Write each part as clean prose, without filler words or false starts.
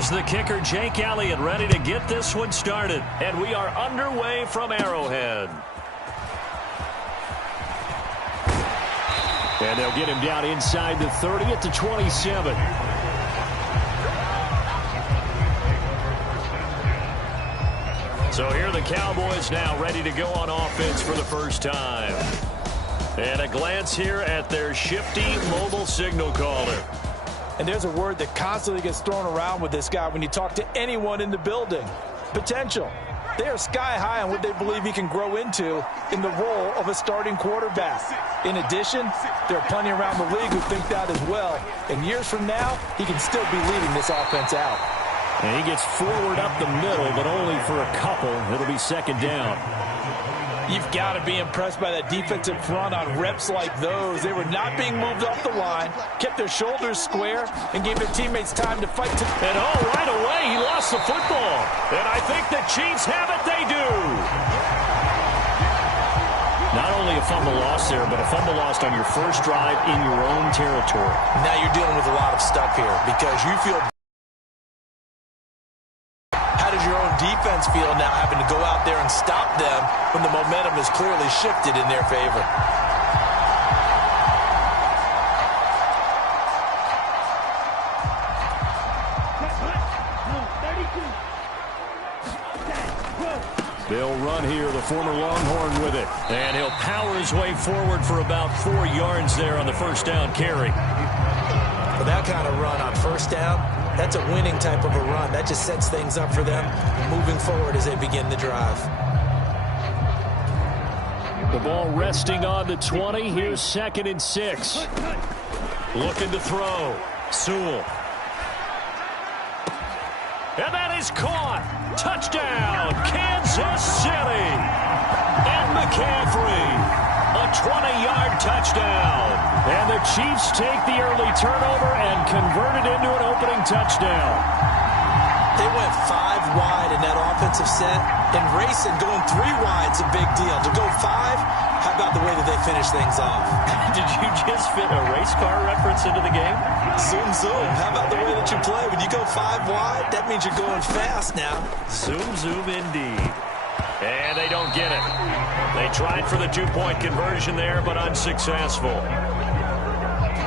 Here's the kicker, Jake Elliott, ready to get this one started. And we are underway from Arrowhead. And they'll get him down inside the 30 at the 27. So here are the Cowboys now ready to go on offense for the first time. And a glance here at their shifty mobile signal caller. And there's a word that constantly gets thrown around with this guy when you talk to anyone in the building. Potential. They are sky high on what they believe he can grow into in the role of a starting quarterback. In addition, there are plenty around the league who think that as well. And years from now, he can still be leading this offense out. And he gets forward up the middle, but only for a couple. It'll be second down. You've got to be impressed by that defensive front on reps like those. They were not being moved off the line, kept their shoulders square, and gave their teammates time to fight. And right away, he lost the football. And I think the Chiefs have it. They do. Not only a fumble loss there, but a fumble lost on your first drive in your own territory. Now you're dealing with a lot of stuff here because you feel... How does your own defense feel now having to go out there and stop them when the momentum is clearly shifted in their favor? They'll run here, the former Longhorn with it. And he'll power his way forward for about 4 yards there on the first down carry. For that kind of run on first down, that's a winning type of a run. That just sets things up for them moving forward as they begin the drive. The ball resting on the 20. Here's 2nd and 6. Looking to throw. Sewell. And that is caught. Touchdown, Kansas City. And McCaffrey. A 20-yard touchdown. And the Chiefs take the early turnover and convert it into an opening touchdown. They went 5 wide in that offensive set. And racing, going 3 wide is a big deal. To go 5, how about the way that they finish things off? Did you just fit a race car reference into the game? Zoom, zoom. How about the way that you play? When you go 5 wide, that means you're going fast now. Zoom, zoom indeed. And they don't get it. They tried for the 2-point conversion there, but unsuccessful.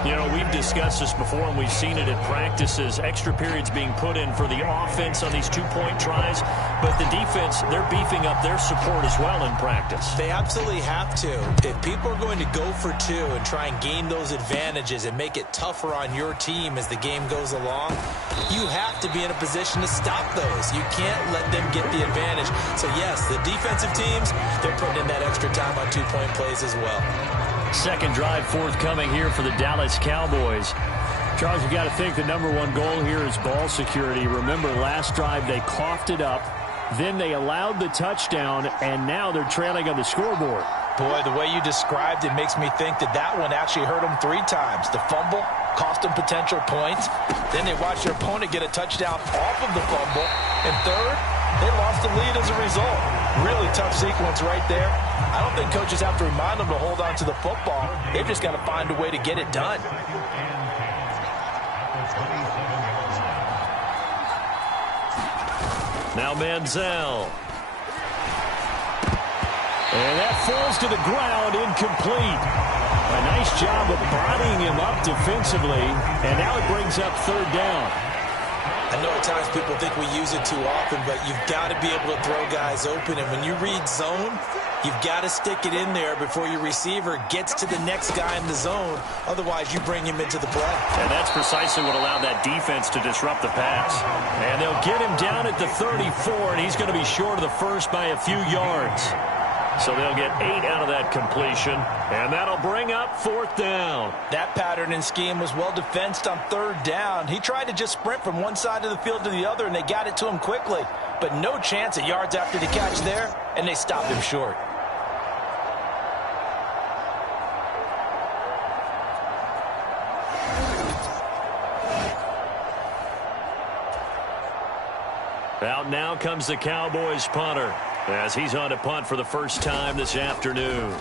You know, we've discussed this before, and we've seen it at practices. Extra periods being put in for the offense on these 2-point tries. But the defense, they're beefing up their support as well in practice. They absolutely have to. If people are going to go for 2 and try and gain those advantages and make it tougher on your team as the game goes along, you have to be in a position to stop those. You can't let them get the advantage. So, yes, the defensive teams, they're putting in that extra time on 2-point plays as well. Second drive forthcoming here for the Dallas Cowboys. Charles, you've got to think the #1 goal here is ball security. Remember, last drive they coughed it up. Then they allowed the touchdown, and now they're trailing on the scoreboard. Boy, the way you described it makes me think that that one actually hurt them 3 times. The fumble cost them potential points. Then they watched their opponent get a touchdown off of the fumble. And third, they lost the lead as a result. Really tough sequence right there. I don't think coaches have to remind them to hold on to the football. They've just got to find a way to get it done. Now Manziel. And that falls to the ground, incomplete. A nice job of bodying him up defensively. And now it brings up 3rd down. I know at times people think we use it too often, but you've got to be able to throw guys open. And when you read zone, you've got to stick it in there before your receiver gets to the next guy in the zone. Otherwise, you bring him into the play. And that's precisely what allowed that defense to disrupt the pass. And they'll get him down at the 34, and he's going to be short of the first by a few yards. So they'll get 8 out of that completion, and that'll bring up 4th down. That pattern and scheme was well defensed on 3rd down. He tried to just sprint from one side of the field to the other, and they got it to him quickly. But no chance at yards after the catch there, and they stopped him short. Out now comes the Cowboys punter as he's on to punt for the first time this afternoon.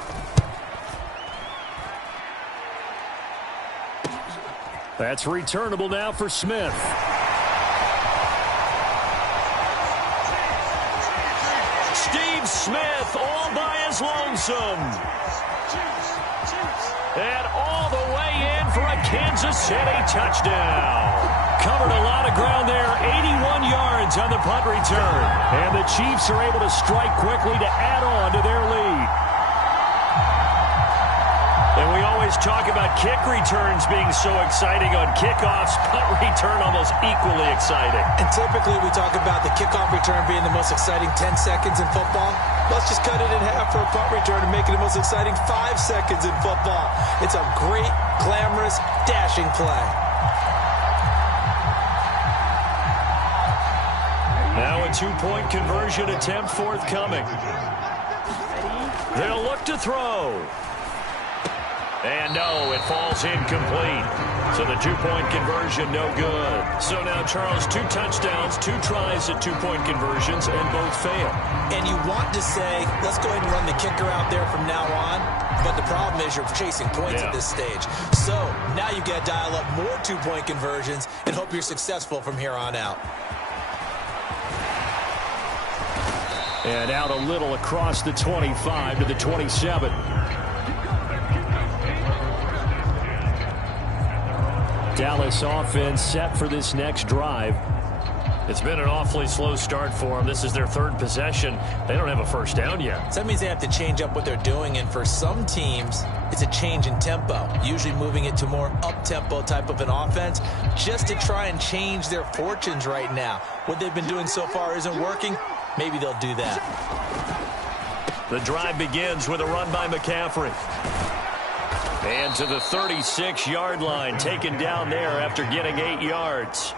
That's returnable now for Smith. Steve Smith all by his lonesome. And all the way in for a Kansas City touchdown. Covered a lot of ground there, 81 yards on the punt return. And the Chiefs are able to strike quickly to add on to their lead. And we always talk about kick returns being so exciting on kickoffs. Punt return almost equally exciting. And typically we talk about the kickoff return being the most exciting 10 seconds in football. Let's just cut it in half for a punt return and make it the most exciting 5 seconds in football. It's a great, glamorous, dashing play. Now a two-point conversion attempt forthcoming. They'll look to throw. And no, it falls incomplete. So the two-point conversion, no good. So now, Charles, 2 touchdowns, 2 tries at two-point conversions, and both fail. And you want to say, let's go ahead and run the kicker out there from now on. But the problem is you're chasing points at this stage. So now you've got to dial up more two-point conversions and hope you're successful from here on out. And out a little across the 25 to the 27. Dallas offense set for this next drive. It's been an awfully slow start for them. This is their 3rd possession. They don't have a first down yet. So that means they have to change up what they're doing, and for some teams, it's a change in tempo, usually moving it to more up-tempo type of an offense just to try and change their fortunes right now. What they've been doing so far isn't working. Maybe they'll do that. The drive begins with a run by McCaffrey. And to the 36-yard line, taken down there after getting 8 yards.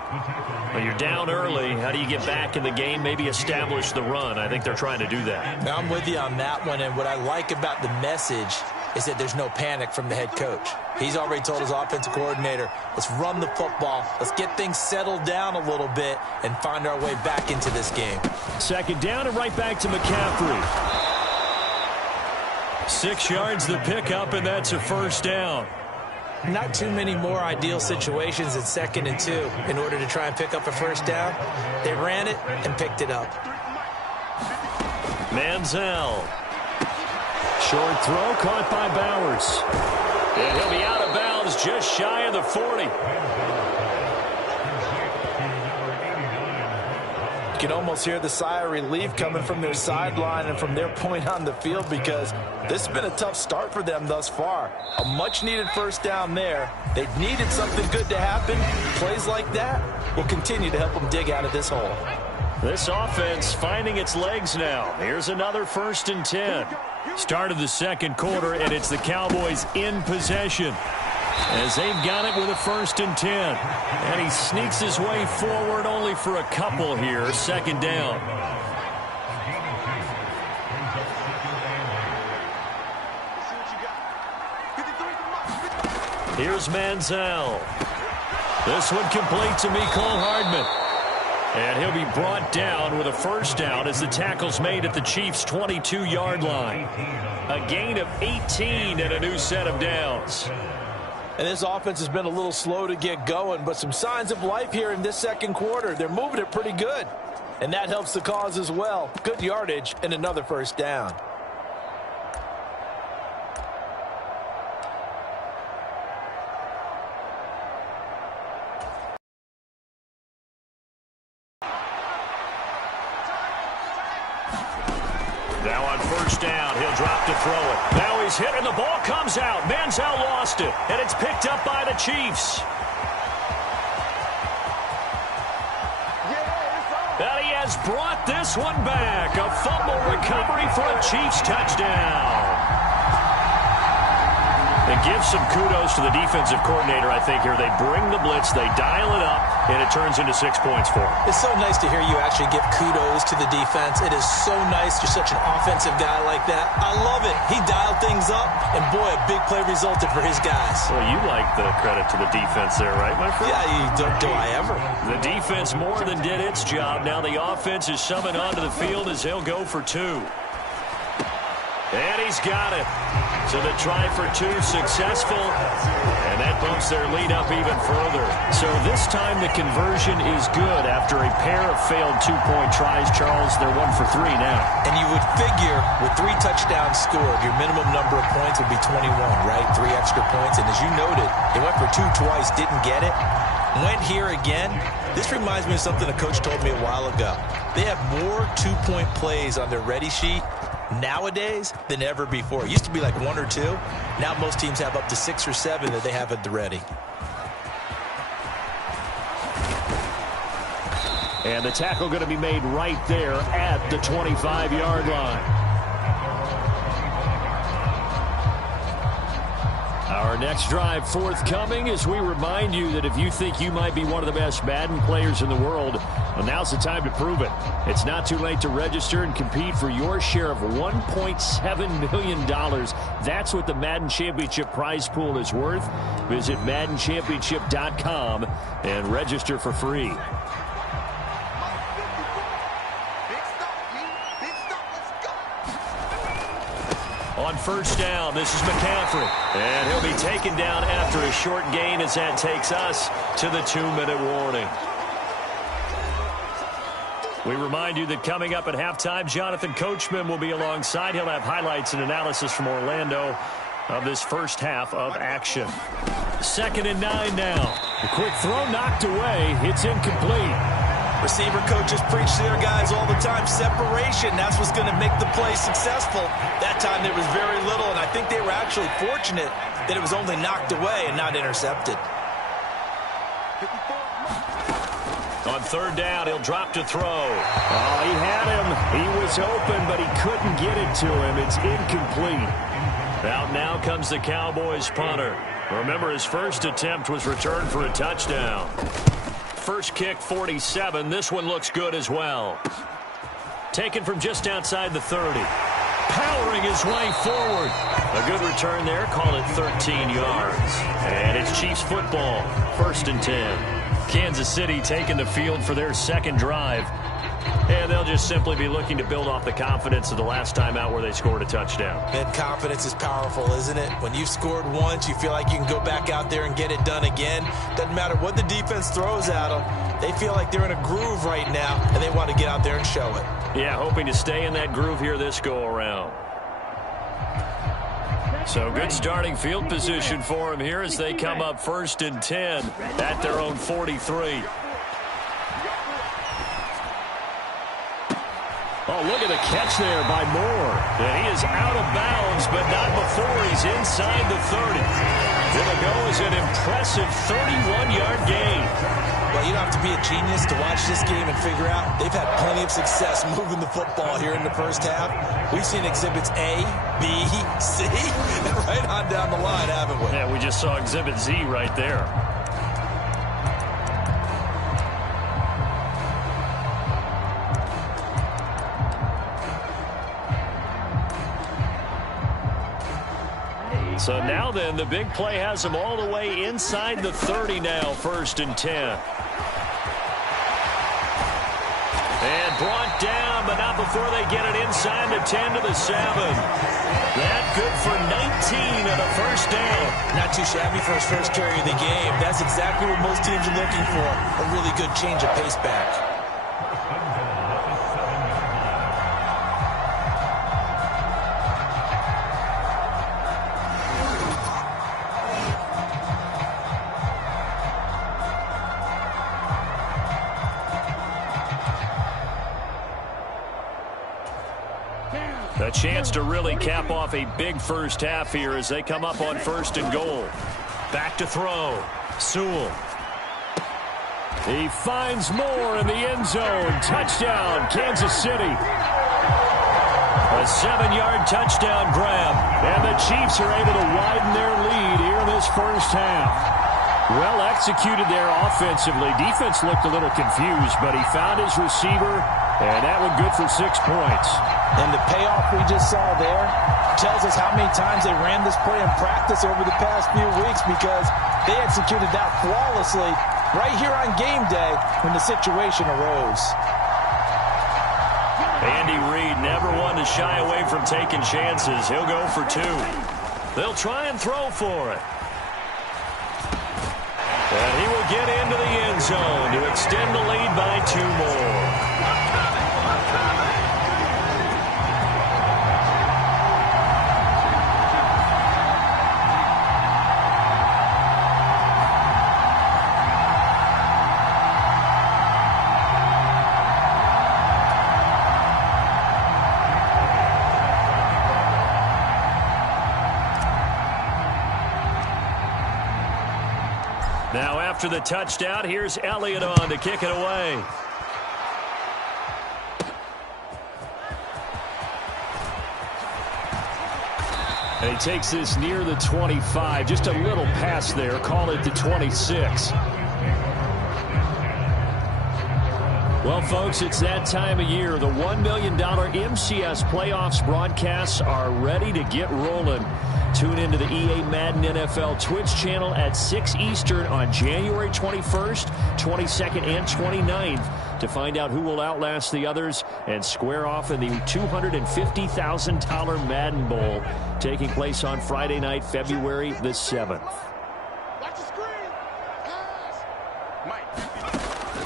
Well, you're down early. How do you get back in the game? Maybe establish the run. I think they're trying to do that. Now, I'm with you on that one, and what I like about the message is that there's no panic from the head coach. He's already told his offensive coordinator, let's run the football, let's get things settled down a little bit, and find our way back into this game. 2nd down and right back to McCaffrey. 6 yards the pickup, and that's a first down. Not too many more ideal situations in 2nd and 2 in order to try and pick up a first down. They ran it and picked it up. Manziel. Short throw caught by Bowers. And he'll be out of bounds just shy of the 40. You can almost hear the sigh of relief coming from their sideline and from their point on the field, because this has been a tough start for them thus far. A much-needed first down there. They've needed something good to happen. Plays like that will continue to help them dig out of this hole. This offense finding its legs now. Here's another 1st and 10. Start of the 2nd quarter, and it's the Cowboys in possession, as they've got it with a 1st and 10. And he sneaks his way forward only for a couple here. 2nd down. Here's Manziel. This one complete to Mecole Hardman. And he'll be brought down with a first down as the tackle's made at the Chiefs' 22-yard line. A gain of 18 and a new set of downs. And this offense has been a little slow to get going, but some signs of life here in this 2nd quarter. They're moving it pretty good, and that helps the cause as well. Good yardage and another first down. Now on first down, he'll drop to throw it. Now he's hit, and the ball comes out. Manziel lost it, and it's picked up by the Chiefs. And he has brought this one back. A fumble recovery for a Chiefs touchdown. It gives some kudos to the defensive coordinator, I think, here. They bring the blitz, they dial it up, and it turns into 6 points for them. It's so nice to hear you actually give kudos to the defense. It is so nice. You're such an offensive guy like that. I love it. He dialed things up, and boy, a big play resulted for his guys. Well, you like the credit to the defense there, right, my friend? Yeah, do I ever? The defense more than did its job. Now the offense is summoned onto the field as they'll go for 2. And he's got it. So the try for two successful, and that bumps their lead up even further. So this time the conversion is good after a pair of failed two-point tries. Charles, they're 1 for 3 now. And you would figure with 3 touchdowns scored, your minimum number of points would be 21, right? 3 extra points. And as you noted, they went for 2 twice, didn't get it. Went here again. This reminds me of something a coach told me a while ago. They have more two-point plays on their ready sheet nowadays than ever before. It used to be like 1 or 2. Now most teams have up to 6 or 7 that they have at the ready. And the tackle going to be made right there at the 25-yard line. Our next drive forthcoming as we remind you that if you think you might be one of the best Madden players in the world, well, now's the time to prove it. It's not too late to register and compete for your share of $1.7 million. That's what the Madden Championship prize pool is worth. Visit MaddenChampionship.com and register for free. On first down, this is McCaffrey. And he'll be taken down after a short gain as that takes us to the 2-minute warning. We remind you that coming up at halftime, Jonathan Coachman will be alongside. He'll have highlights and analysis from Orlando of this first half of action. 2nd and 9 now. The quick throw knocked away. It's incomplete. Receiver coaches preach to their guys all the time. Separation, that's what's going to make the play successful. That time there was very little, and I think they were actually fortunate that it was only knocked away and not intercepted. On 3rd down, he'll drop to throw. Oh, he had him. He was open, but he couldn't get it to him. It's incomplete. Out now comes the Cowboys punter. Remember, his first attempt was returned for a touchdown. First kick, 47. This one looks good as well. Taken from just outside the 30. Powering his way forward. A good return there. Call it 13 yards. And it's Chiefs football. 1st and 10. Kansas City taking the field for their second drive. And they'll just simply be looking to build off the confidence of the last time out where they scored a touchdown. And confidence is powerful, isn't it? When you've scored once, you feel like you can go back out there and get it done again. Doesn't matter what the defense throws at them. They feel like they're in a groove right now, and they want to get out there and show it. Yeah, hoping to stay in that groove here this go-around. So good starting field position for them here as they come up 1st and 10 at their own 43. Oh, look at the catch there by Moore. And he is out of bounds, but not before he's inside the 30. It'll go as an impressive 31-yard gain. Well, you don't have to be a genius to watch this game and figure out they've had plenty of success moving the football here in the first half. We've seen exhibits A, B, C, and right on down the line, haven't we? Yeah, we just saw exhibit Z right there. So now then, the big play has them all the way inside the 30 now, 1st and 10. And brought down, but not before they get it inside the 10 to the 7. That good for 19 and a first down. Not too shabby for his first carry of the game. That's exactly what most teams are looking for, a really good change of pace back. A chance to really cap off a big first half here as they come up on 1st and goal. Back to throw. Sewell. He finds Moore in the end zone. Touchdown, Kansas City. A 7-yard touchdown grab. And the Chiefs are able to widen their lead here in this first half. Well executed there offensively. Defense looked a little confused, but he found his receiver, and that one good for 6 points. And the payoff we just saw there tells us how many times they ran this play in practice over the past few weeks, because they executed that flawlessly right here on game day when the situation arose. Andy Reid never one to shy away from taking chances. He'll go for 2. They'll try and throw for it. And he will get into the end zone to extend the lead by 2 more. Now after the touchdown, here's Elliott on to kick it away. And he takes this near the 25. Just a little pass there. Call it the 26. Well, folks, it's that time of year. The $1 million MCS playoffs broadcasts are ready to get rolling. Tune into the EA Madden NFL Twitch channel at 6 Eastern on January 21st, 22nd, and 29th to find out who will outlast the others and square off in the $250,000 Madden Bowl taking place on Friday night, February the 7th.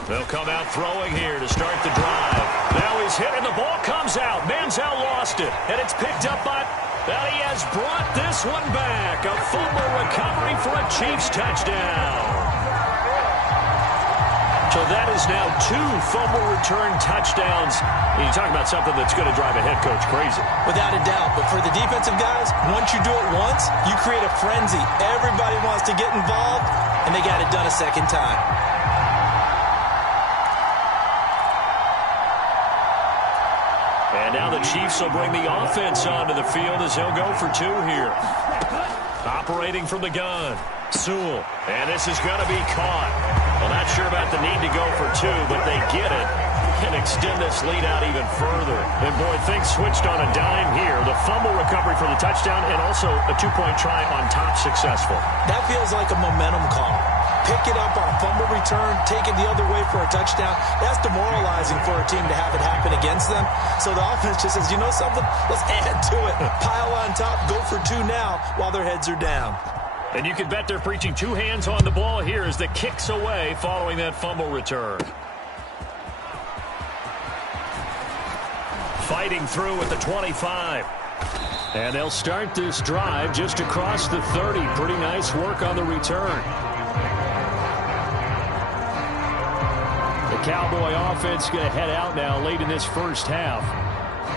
They'll come out throwing here to start the drive. Now he's hit and the ball comes out. Manziel lost it, and it's picked up by... Well, he has brought this one back. A fumble recovery for a Chiefs touchdown. So that is now 2 fumble return touchdowns. You talk about something that's going to drive a head coach crazy. Without a doubt. But for the defensive guys, once you do it once, you create a frenzy. Everybody wants to get involved, and they got it done a second time. And now the Chiefs will bring the offense onto the field as he'll go for 2 here. Operating from the gun. Sewell. And this is going to be caught. Well, not sure about the need to go for 2, but they get it and extend this lead out even further. And, boy, things switched on a dime here. The fumble recovery for the touchdown and also a 2-point try on top successful. That feels like a momentum call. Pick it up on a fumble return, take it the other way for a touchdown. That's demoralizing for a team to have it happen against them. So the offense just says, you know something? Let's add to it. Pile on top, go for 2 now while their heads are down. And you can bet they're preaching 2 hands on the ball here as the kick's away following that fumble return. Fighting through at the 25. And they'll start this drive just across the 30. Pretty nice work on the return. The Cowboy offense going to head out now late in this first half.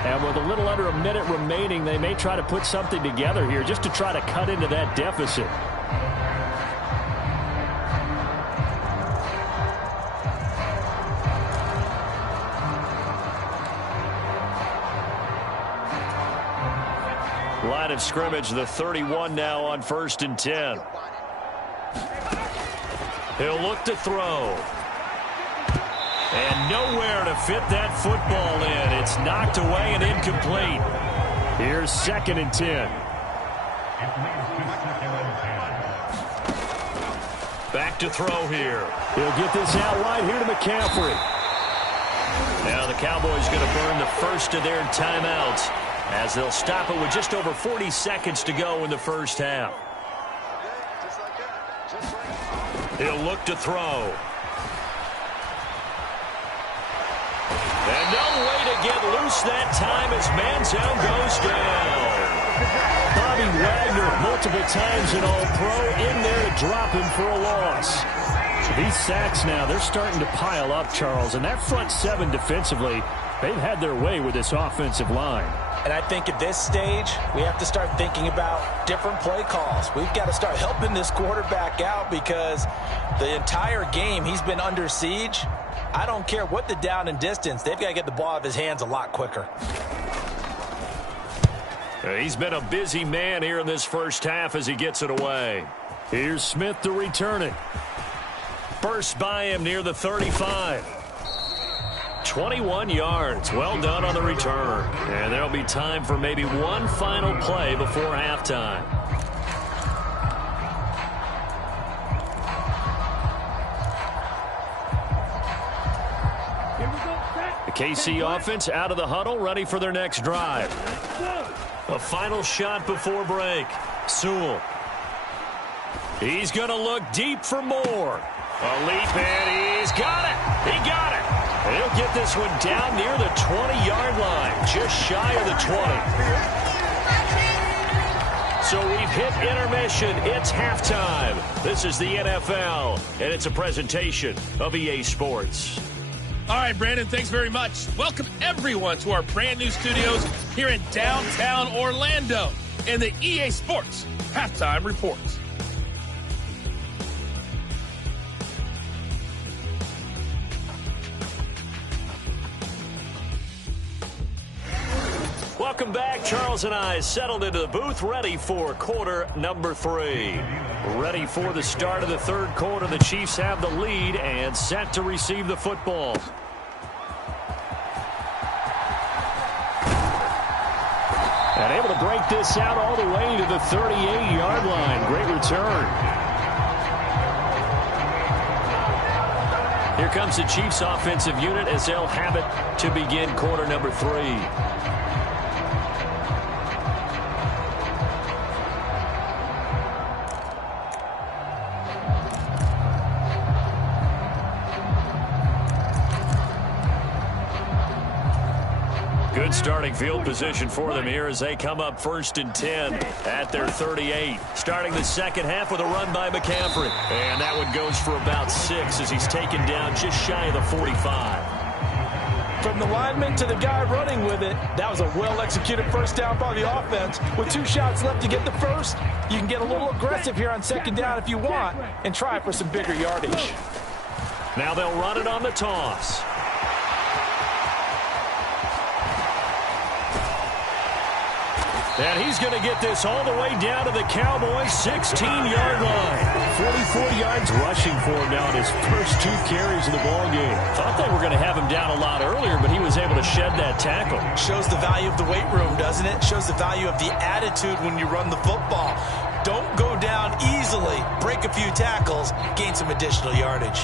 And with a little under a minute remaining, they may try to put something together here just to try to cut into that deficit. Line of scrimmage, the 31 now on 1st and 10. He'll look to throw. And nowhere to fit that football in. It's knocked away and incomplete. Here's 2nd and 10. Back to throw here. He'll get this out wide here to McCaffrey. Now the Cowboys going to burn the first of their timeouts as they'll stop it with just over 40 seconds to go in the first half. He'll look to throw. And no way to get loose that time as Manziel goes down. Bobby Wagner multiple times in All-Pro in there to drop him for a loss. These sacks now, they're starting to pile up, Charles. And that front 7 defensively, they've had their way with this offensive line. And I think at this stage, we have to start thinking about different play calls. We've got to start helping this quarterback out because the entire game he's been under siege. I don't care what the down and distance. They've got to get the ball out of his hands a lot quicker. He's been a busy man here in this first half as he gets it away. Here's Smith to return it. Burst by him near the 35. 21 yards. Well done on the return. And there'll be time for maybe one final play before halftime. The KC offense out of the huddle, ready for their next drive. A final shot before break. Sewell. He's going to look deep for more. A leap, and he's got it. He got it. And he'll get this one down near the 20-yard line, just shy of the 20. So we've hit intermission. It's halftime. This is the NFL, and it's a presentation of EA Sports. All right, Brandon, thanks very much. Welcome, everyone, to our brand new studios here in downtown Orlando and the EA Sports Halftime Reports. Welcome back. Charles and I settled into the booth, ready for quarter number 3. Ready for the start of the third quarter. The Chiefs have the lead and set to receive the football. And able to break this out all the way to the 38-yard line. Great return. Here comes the Chiefs offensive unit as they'll have it to begin quarter number 3. Good starting field position for them here as they come up 1st and 10 at their 38. Starting the second half with a run by McCaffrey. And that one goes for about 6 as he's taken down just shy of the 45. From the lineman to the guy running with it, that was a well-executed first down by the offense. With 2 shots left to get the first, you can get a little aggressive here on second down if you want and try for some bigger yardage. Now they'll run it on the toss. And he's going to get this all the way down to the Cowboys' 16-yard line. 44 yards rushing for him now in his first 2 carries of the ballgame. Thought they were going to have him down a lot earlier, but he was able to shed that tackle. Shows the value of the weight room, doesn't it? Shows the value of the attitude when you run the football. Don't go down easily. Break a few tackles. Gain some additional yardage.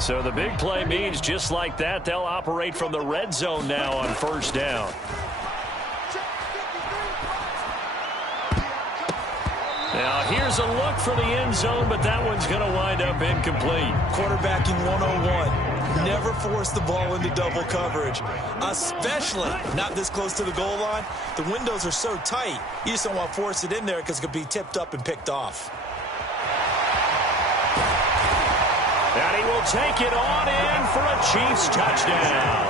So the big play means just like that, they'll operate from the red zone now on 1st down. Now here's a look for the end zone, but that one's going to wind up incomplete. Quarterbacking 101. Never force the ball into double coverage, especially not this close to the goal line. The windows are so tight, you just don't want to force it in there because it could be tipped up and picked off. And he will take it on in for a Chiefs touchdown.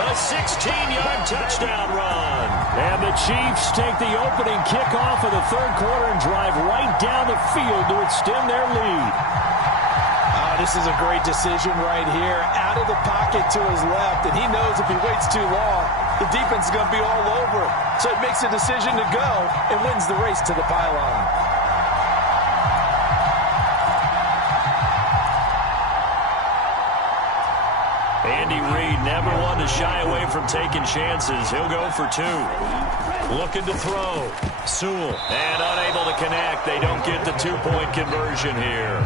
A 16-yard touchdown run. And the Chiefs take the opening kickoff of the third quarter and drive right down the field to extend their lead. This is a great decision right here. Out of the pocket to his left, and he knows if he waits too long, the defense is going to be all over him. So it makes a decision to go and wins the race to the pylon. Andy Reid never one to shy away from taking chances. He'll go for 2. Looking to throw. Sewell. And unable to connect. They don't get the 2-point conversion here.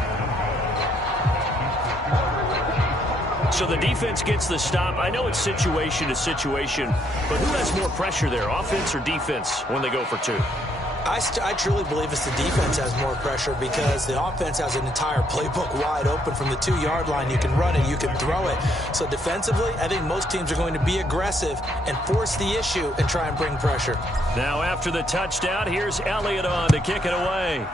So the defense gets the stop. I know it's situation to situation, but who has more pressure there, offense or defense, when they go for 2? I truly believe it's the defense has more pressure because the offense has an entire playbook wide open from the 2-yard line. You can run it, you can throw it. So defensively, I think most teams are going to be aggressive and force the issue and try and bring pressure. Now after the touchdown, here's Elliott on to kick it away.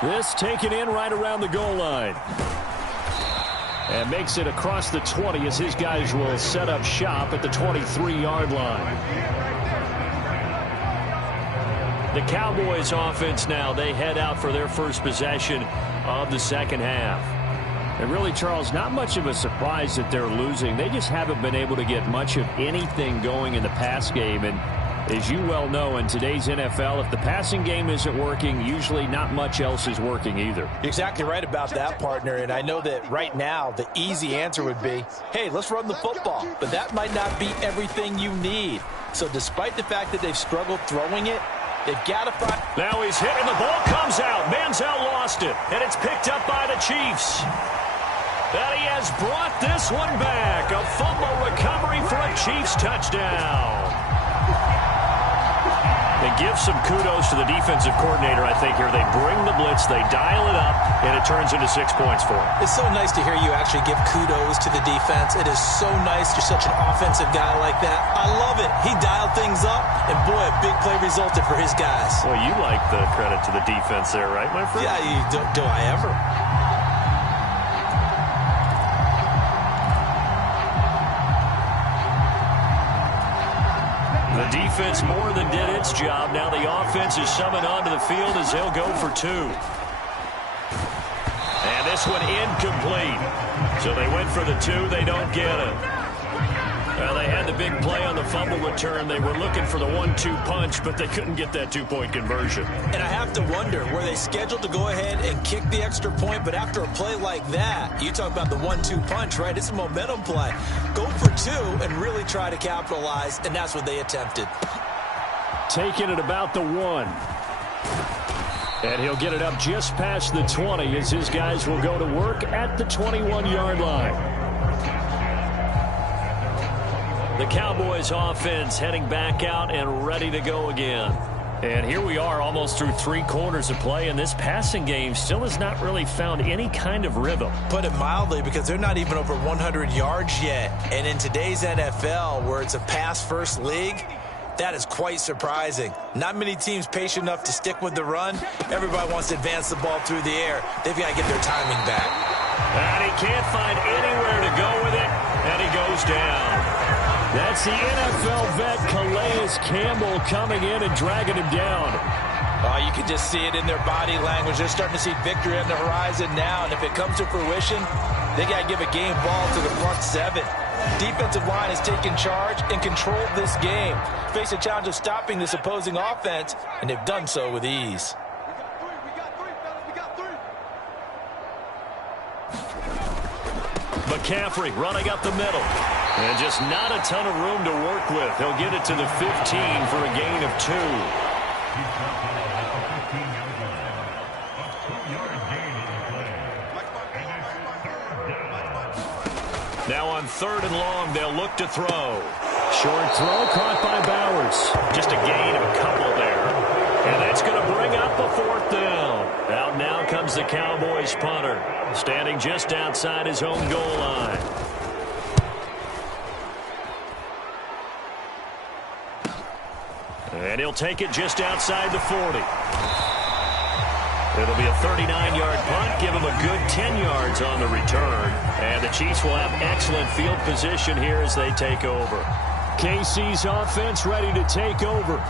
This taken in right around the goal line. And makes it across the 20 as his guys will set up shop at the 23-yard line. The Cowboys offense now, they head out for their first possession of the second half. And really, Charles, not much of a surprise that they're losing. They just haven't been able to get much of anything going in the pass game. And As you well know, in today's NFL, if the passing game isn't working, usually not much else is working either. You're exactly right about that, partner. And I know that right now the easy answer would be, hey, let's run the football. But that might not be everything you need. So despite the fact that they've struggled throwing it, they've got to find... Now he's hit and the ball comes out. Manziel lost it. And it's picked up by the Chiefs. And he has brought this one back. A fumble recovery for a Chiefs touchdown. And give some kudos to the defensive coordinator, I think, here. They bring the blitz, they dial it up, and it turns into 6 points for him. It's so nice to hear you actually give kudos to the defense. It is so nice. You're such an offensive guy like that. I love it. He dialed things up, and boy, a big play resulted for his guys. Well, you like the credit to the defense there, right, my friend? Yeah, do I ever? The defense more than did its job. Now the offense is summoned onto the field as they'll go for 2. And this one incomplete. So they went for the 2. They don't get it. Well, they had the big play on the fumble return. They were looking for the 1-2 punch, but they couldn't get that 2-point conversion. And I have to wonder, were they scheduled to go ahead and kick the extra point? But after a play like that, you talk about the 1-2 punch, right? It's a momentum play. Go for 2 and really try to capitalize, and that's what they attempted. Taking it about the 1. And he'll get it up just past the 20 as his guys will go to work at the 21-yard line. The Cowboys offense heading back out and ready to go again. And here we are almost through 3 quarters of play, and this passing game still has not really found any kind of rhythm. Put it mildly, because they're not even over 100 yards yet. And in today's NFL, where it's a pass-first league, that is quite surprising. Not many teams patient enough to stick with the run. Everybody wants to advance the ball through the air. They've got to get their timing back. And he can't find anywhere to go with it, and he goes down. That's the NFL vet Calais Campbell coming in and dragging him down. Oh, you can just see it in their body language. They're starting to see victory on the horizon now, and if it comes to fruition, they got to give a game ball to the front 7. Defensive line has taken charge and controlled this game. Face a challenge of stopping this opposing offense, and they've done so with ease. McCaffrey running up the middle. And just not a ton of room to work with. He'll get it to the 15 for a gain of 2. Now on 3rd and long, they'll look to throw. Short throw caught by Bowers. Just a gain of a couple there. And that's going to bring up a 4th down. Out now comes the Cowboys punter, standing just outside his own goal line. And he'll take it just outside the 40. It'll be a 39-yard punt, give him a good 10 yards on the return. And the Chiefs will have excellent field position here as they take over. KC's offense ready to take over.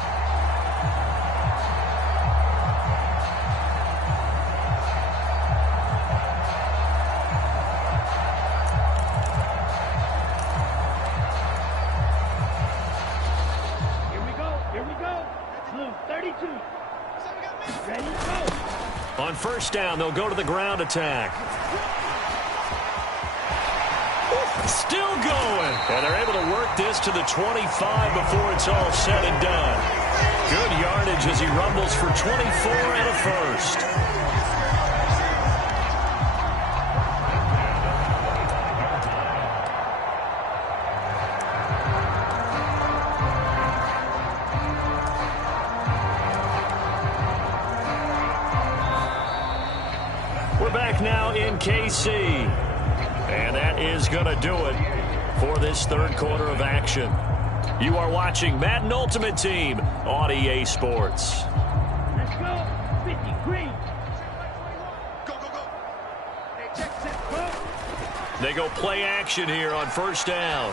On 1st down, they'll go to the ground attack. Still going. And they're able to work this to the 25 before it's all said and done. Good yardage as he rumbles for 24 and a first. We're back now in KC. And that is going to do it for this 3rd quarter of action. You are watching Madden Ultimate Team on EA Sports. Let's go. 50 green. Go, go, go. Hey, check, go. They go play action here on 1st down.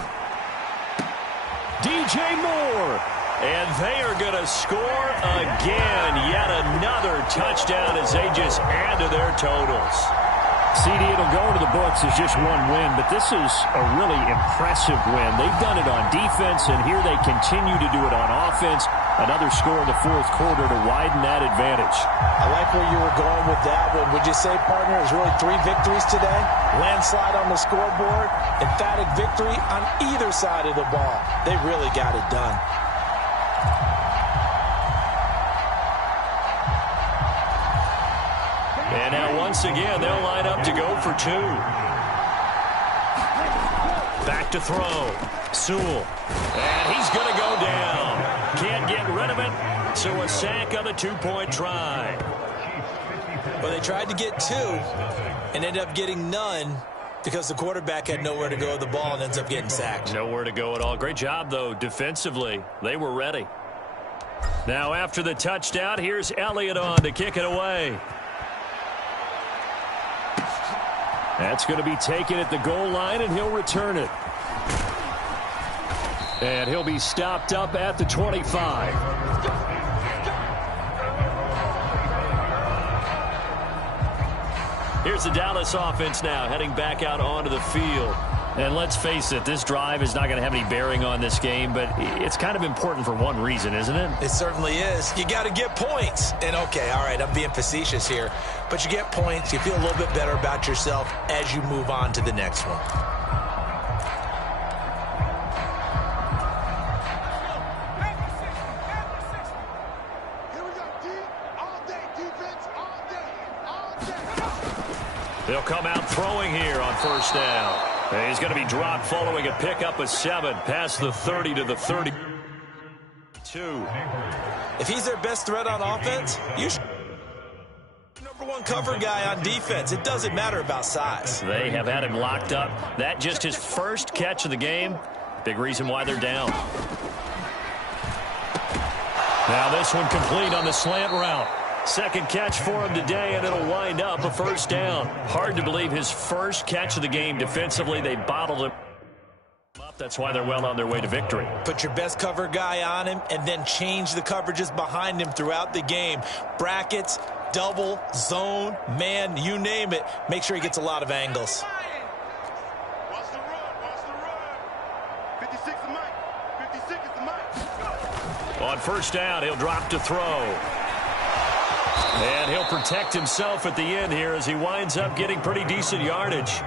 DJ Moore. And they are going to score again. Yet another touchdown as they just add to their totals. CD, it'll go into the books as just one win, but this is a really impressive win. They've done it on defense, and here they continue to do it on offense. Another score in the fourth quarter to widen that advantage. I like where you were going with that one. Would you say, partner, it was really 3 victories today? Landslide on the scoreboard, emphatic victory on either side of the ball. They really got it done. And now once again, they'll line up to go for 2. Back to throw. Sewell. And he's going to go down. Can't get rid of it. So a sack on the 2-point try. Well, they tried to get 2 and ended up getting none because the quarterback had nowhere to go with the ball and ends up getting sacked. Nowhere to go at all. Great job, though, defensively. They were ready. Now after the touchdown, here's Elliott on to kick it away. That's going to be taken at the goal line, and he'll return it. And he'll be stopped up at the 25. Here's the Dallas offense now heading back out onto the field. And let's face it, this drive is not going to have any bearing on this game, but it's kind of important for one reason, isn't it? It certainly is. You got to get points. And, okay, all right, I'm being facetious here. But you get points, you feel a little bit better about yourself as you move on to the next one. They'll come out throwing here on first down. He's going to be dropped following a pickup of 7 past the 30 to the 32. If he's their best threat on offense, you should #1 cover guy on defense. It doesn't matter about size. They have had him locked up. That just his first catch of the game. Big reason why they're down. Now this one complete on the slant route. Second catch for him today, and it'll wind up a first down. Hard to believe his first catch of the game defensively. They bottled him up. That's why they're well on their way to victory. Put your best cover guy on him and then change the coverages behind him throughout the game. Brackets, double, zone, man, you name it. Make sure he gets a lot of angles. Watch the run. 56 is Mike. 56 is the Mike. On first down, he'll drop to throw. And he'll protect himself at the end here as he winds up getting pretty decent yardage.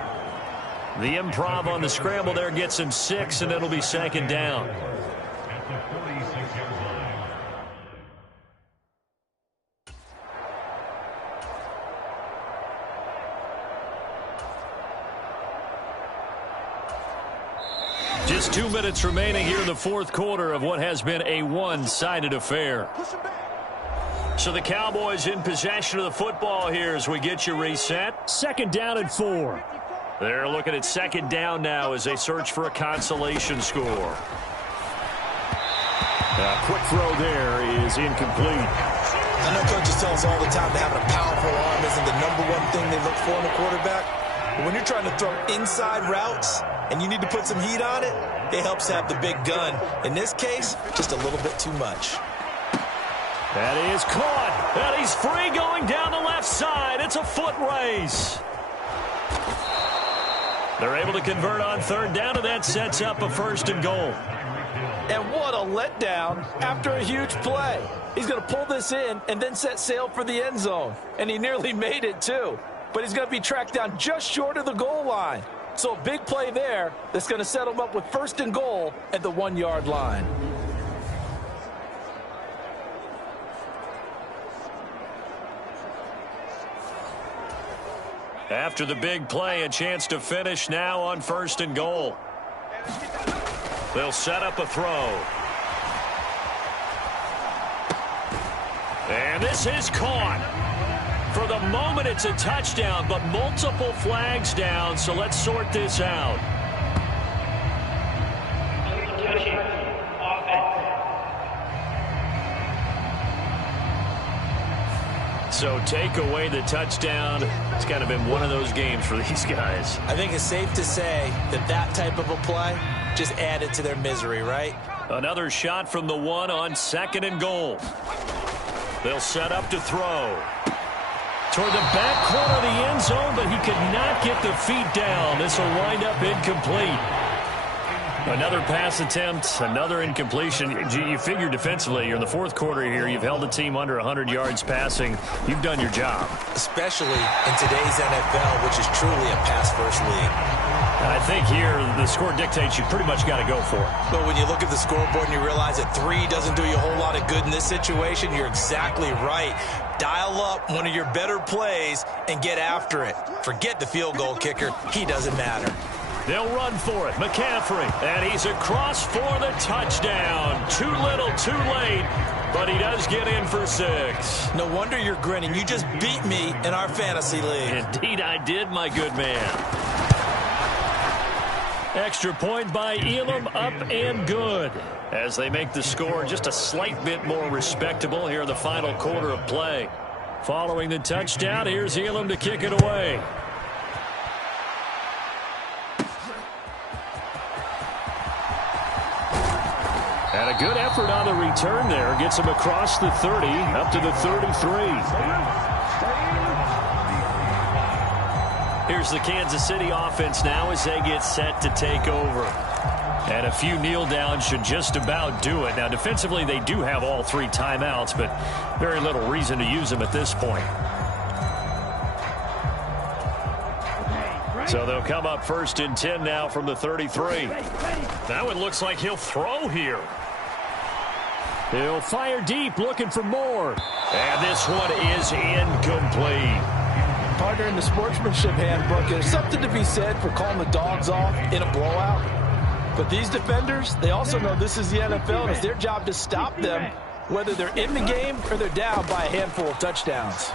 The improv on the scramble there gets him 6, and it'll be second down. Just 2 minutes remaining here in the fourth quarter of what has been a one-sided affair. So the Cowboys in possession of the football here as we get you reset. Second down and 4. They're looking at second down now as they search for a consolation score. A quick throw there is incomplete. I know coaches tell us all the time that having a powerful arm isn't the #1 thing they look for in a quarterback. But when you're trying to throw inside routes and you need to put some heat on it, it helps to have the big gun. In this case, just a little bit too much. That is caught. And he's free going down the left side. It's a foot race. They're able to convert on third down, and that sets up a first and goal. And what a letdown after a huge play. He's going to pull this in and then set sail for the end zone. And he nearly made it, too. But he's going to be tracked down just short of the goal line. So a big play there that's going to set him up with first and goal at the 1-yard line. After the big play, a chance to finish now on first and goal. They'll set up a throw. And this is caught. For the moment, it's a touchdown, but multiple flags down, so let's sort this out. So take away the touchdown. It's kind of been one of those games for these guys. I think it's safe to say that that type of a play just added to their misery, right? Another shot from the 1 on second and goal. They'll set up to throw. Toward the back corner of the end zone, but he could not get the feet down. This will wind up incomplete. Another pass attempt, another incompletion. You figure defensively, you're in the fourth quarter here. You've held the team under 100 yards passing. You've done your job. Especially in today's NFL, which is truly a pass-first league. And I think here the score dictates you pretty much got to go for it. But when you look at the scoreboard and you realize that 3 doesn't do you a whole lot of good in this situation, you're exactly right. Dial up one of your better plays and get after it. Forget the field goal kicker. He doesn't matter. They'll run for it. McCaffrey. And he's across for the touchdown. Too little, too late. But he does get in for 6. No wonder you're grinning. You just beat me in our fantasy league. Indeed I did, my good man. Extra point by Elam, up and good. As they make the score just a slight bit more respectable here in the final quarter of play. Following the touchdown, here's Elam to kick it away. And a good effort on the return there. Gets him across the 30, up to the 33. Here's the Kansas City offense now as they get set to take over. And a few kneel downs should just about do it. Now, defensively, they do have all 3 timeouts, but very little reason to use them at this point. So they'll come up 1st and 10 now from the 33. Now it looks like he'll throw here. He'll fire deep, looking for more. And this one is incomplete. Partner, in the sportsmanship handbook, there's something to be said for calling the dogs off in a blowout. But these defenders, they also know this is the NFL, and it's their job to stop them, whether they're in the game or they're down by a handful of touchdowns.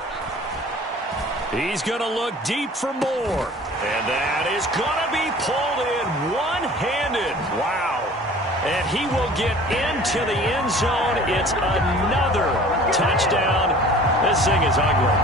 He's going to look deep for more. And that is going to be pulled in one-handed. Wow. And he will get into the end zone. It's another touchdown. This thing is ugly.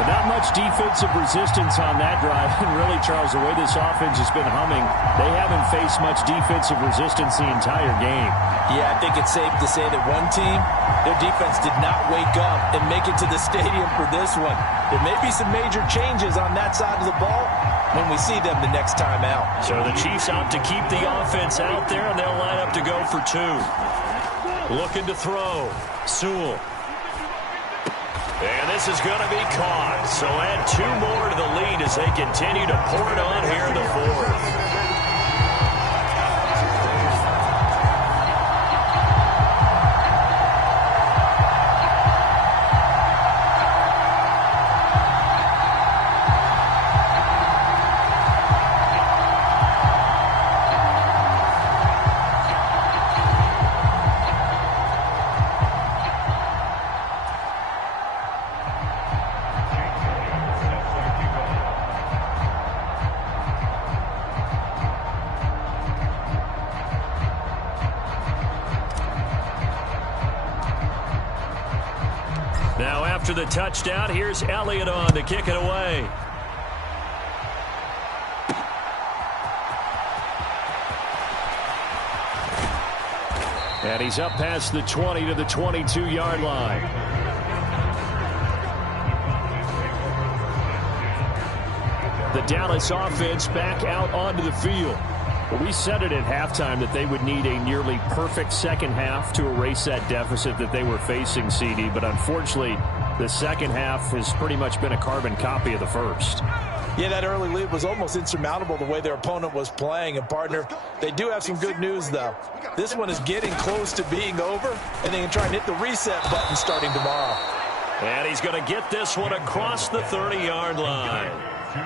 But not much defensive resistance on that drive. And really, Charles, the way this offense has been humming, they haven't faced much defensive resistance the entire game. Yeah, I think it's safe to say that one team, their defense did not wake up and make it to the stadium for this one. There may be some major changes on that side of the ball when we see them the next time out. So the Chiefs opt to keep the offense out there, and they'll line up to go for 2. Looking to throw. Sewell. And this is going to be caught. So add 2 more to the lead as they continue to pour it on here in the 4th. Now after the touchdown, here's Elliott on to kick it away. And he's up past the 20 to the 22-yard line. The Dallas offense back out onto the field. Well, we said it at halftime that they would need a nearly perfect second half to erase that deficit that they were facing, CD. But unfortunately, the second half has pretty much been a carbon copy of the first. Yeah, that early lead was almost insurmountable the way their opponent was playing. And, partner, they do have some good news, though. This one is getting close to being over, and they can try and hit the reset button starting tomorrow. And he's going to get this one across the 30-yard line.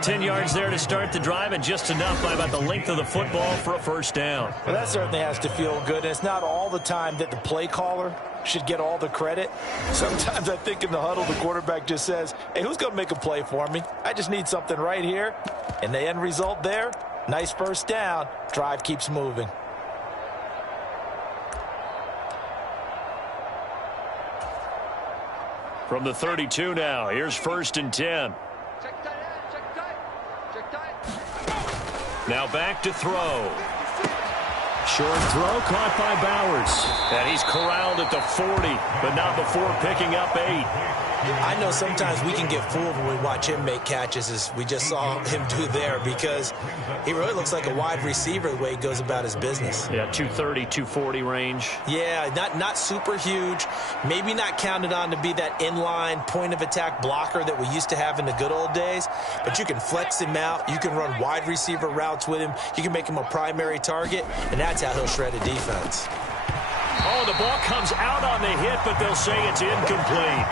10 yards there to start the drive, and just enough by about the length of the football for a first down. Well, that certainly has to feel good, and it's not all the time that the play caller should get all the credit. Sometimes I think in the huddle, the quarterback just says, hey, who's going to make a play for me? I just need something right here. And the end result there, nice first down. Drive keeps moving. From the 32 now, here's 1st and 10. Now back to throw. Short throw caught by Bowers. And he's corralled at the 40, but not before picking up 8. I know sometimes we can get fooled when we watch him make catches, as we just saw him do there, because he really looks like a wide receiver the way he goes about his business. Yeah, 230, 240 range. Yeah, not super huge. Maybe not counted on to be that inline point-of-attack blocker that we used to have in the good old days, but you can flex him out. You can run wide receiver routes with him. You can make him a primary target, and that's how he'll shred a defense. Oh, the ball comes out on the hit, but they'll say it's incomplete.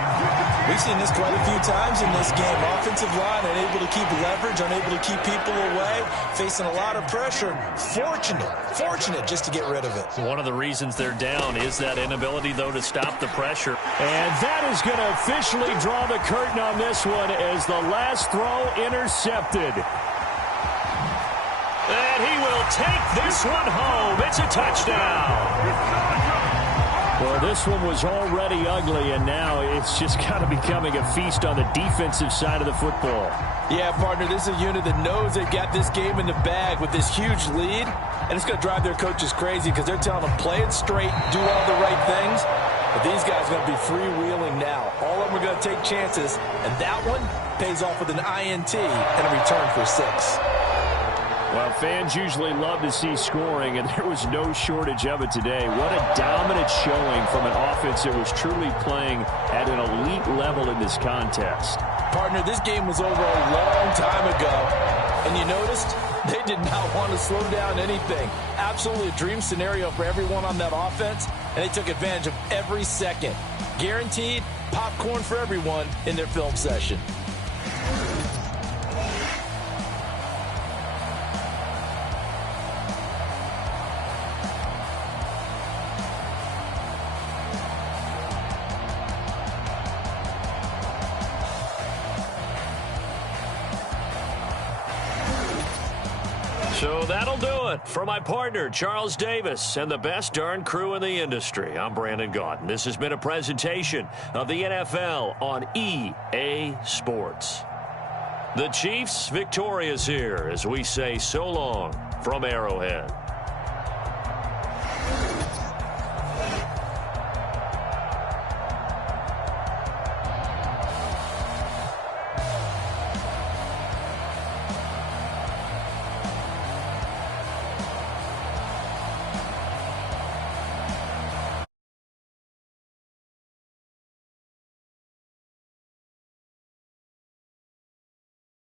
We've seen this quite a few times in this game. Offensive line unable to keep leverage, unable to keep people away, facing a lot of pressure. Fortunate just to get rid of it. One of the reasons they're down is that inability, though, to stop the pressure. And that is going to officially draw the curtain on this one as the last throw intercepted. And he will take this one home. It's a touchdown. Well, this one was already ugly, and now it's just kind of becoming a feast on the defensive side of the football. Yeah, partner, this is a unit that knows they've got this game in the bag with this huge lead, and it's going to drive their coaches crazy because they're telling them, play it straight, do all the right things. But these guys are going to be freewheeling now. All of them are going to take chances, and that one pays off with an INT and a return for 6. Well, fans usually love to see scoring, and there was no shortage of it today. What a dominant showing from an offense that was truly playing at an elite level in this contest. Partner, this game was over a long time ago, and you noticed they did not want to slow down anything. Absolutely a dream scenario for everyone on that offense, and they took advantage of every second. Guaranteed popcorn for everyone in their film session. So that'll do it for my partner, Charles Davis, and the best darn crew in the industry. I'm Brandon Gaudin. This has been a presentation of the NFL on EA Sports. The Chiefs victorious here as we say so long from Arrowhead.